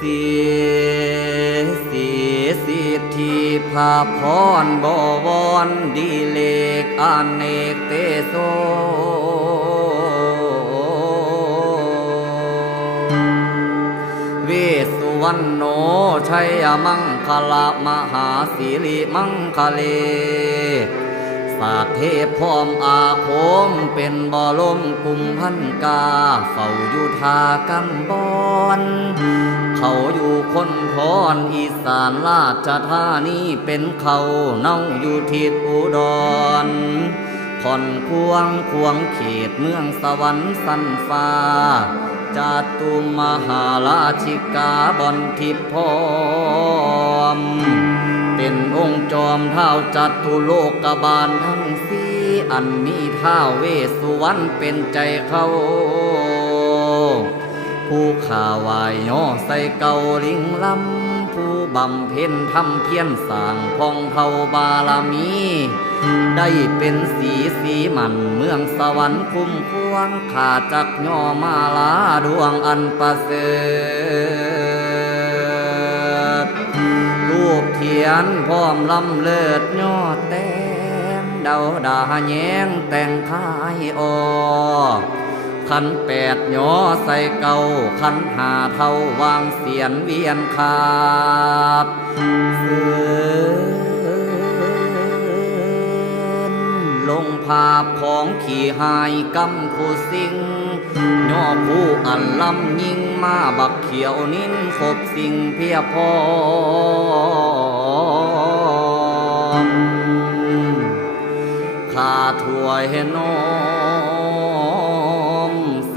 สีสีสิทธิภาพรบวรดีเลกอเนกเตโสเวสุวรรณโนชัยมังคละมหาสิริมังคเลสาเทพพร้อมอาคมเป็นบอลมกุมพันกา เฝ้าอยู่ทากังบอน คนพรอีสานราชธานีเป็นเขาเน่าอยู่ทิศอุดรคอนควงควงเขตเมืองสวรรค์สันฟ้าจาตุมหาราชิกาบอนทิพย์พร้อมเป็นองค์จอมเท้าจัตุโลกบาลทั้งสี่อันมีท้าเวสสุวรรณเป็นใจเขา ผู้ข่าวายย่อใส่เกาลิงลำ ผู้บำเพ็ญทำเพียรสร้างพองเผาบารมี ได้เป็นสีสีมันเมืองสวรรค์คุ้มควงขาจักย่อมาลาดวงอันประเสริฐรูปเทียนพร้อมลำเลิศยอแต้มเดาดาแยงแต่งคายออก ขันแปดย่อใส่เก่าขันหาเท่าวางเสียนเวียนขาบเสือนลงภาพของขี่หายกำผู้สิงย่อผู้อันลำยิงมาบักเขียวนิ้นคบสิ่งเพียพร้อข้าถวยน้อม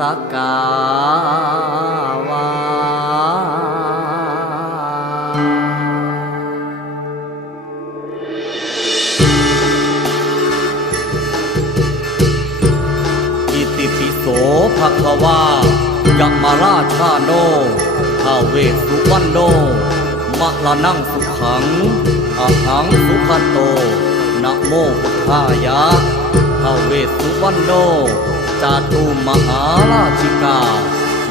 สกาวาอิติปิโสภะคะวายัมมาราชาโนทาวเวสุวรรณโนมะละนังสุขังอะหังสุขโตนะโมพุทธายะทาวเวสสุวรรณโน จาตุมหาราชิกา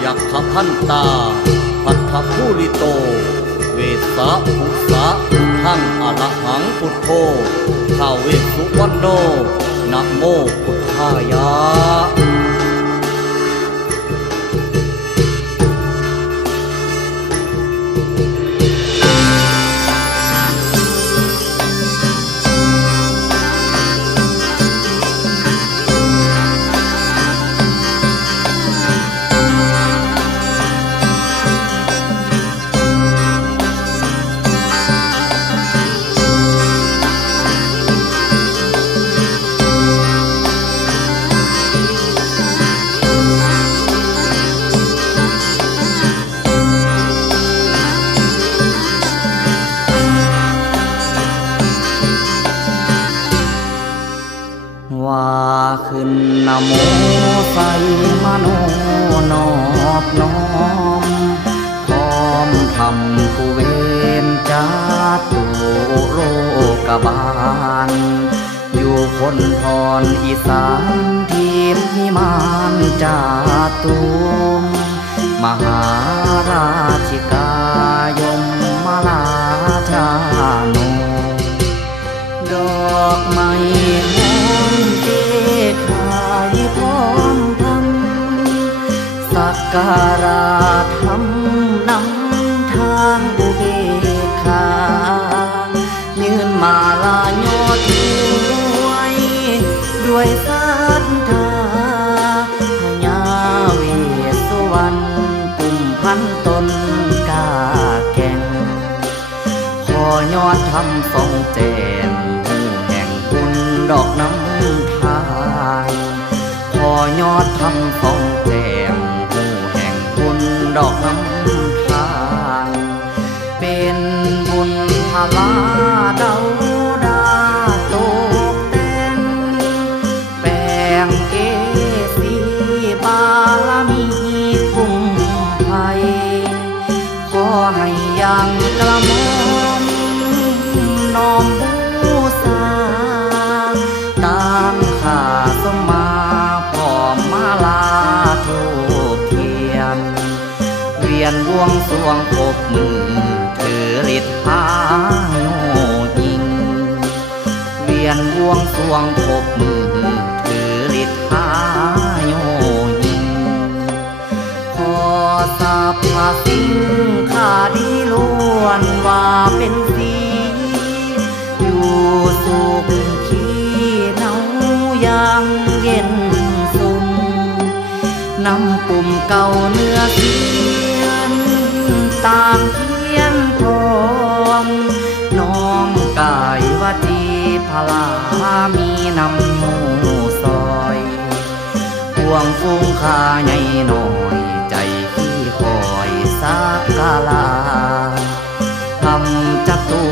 ยักขพันตา พัทธภูริโต เวสะภุสะทั้งอรหังพุทโธท้าเวสุวรรณโนนะโมพุทธายา ขึ้นนโมใส่มโนนอบน้อมพร้อมทำผู้เวนจาตุโลกบาล อยู่คนทอนอีสานทีมพิมานจาตุมมหาราชิกายมมาลาชาโนดอกไม้ำสักการะทำนำทางอุเบกขายืนมาลายอดด้วยด้วยศรัทธาพญาเวสสุวรรณปุ่มพันตนกาแก่งขอยอดทำสองแจมหูแห่งคุณดอกน้ำทายขอยอดทำสองแจม ดอกน้ำทาง เป็นบุญพลาเดาดา ถือฤทธิ์พาโยยิง เวียนวงสวงปบมือถือฤทธิ์พาโยยิงขอสาบพาสิ่งข้าดีล้วนว่าเป็นสีอยู่สุขขีเนายังเย็นสุ่มนำปุ่มเก่าเนื้อเสี ตามเทียงทอมน้อมกายวตีพลามีนำหมูซอยพวงฟุ้งคาใหญ่หน่อยใจที่คอยสักกาลาทำจักตู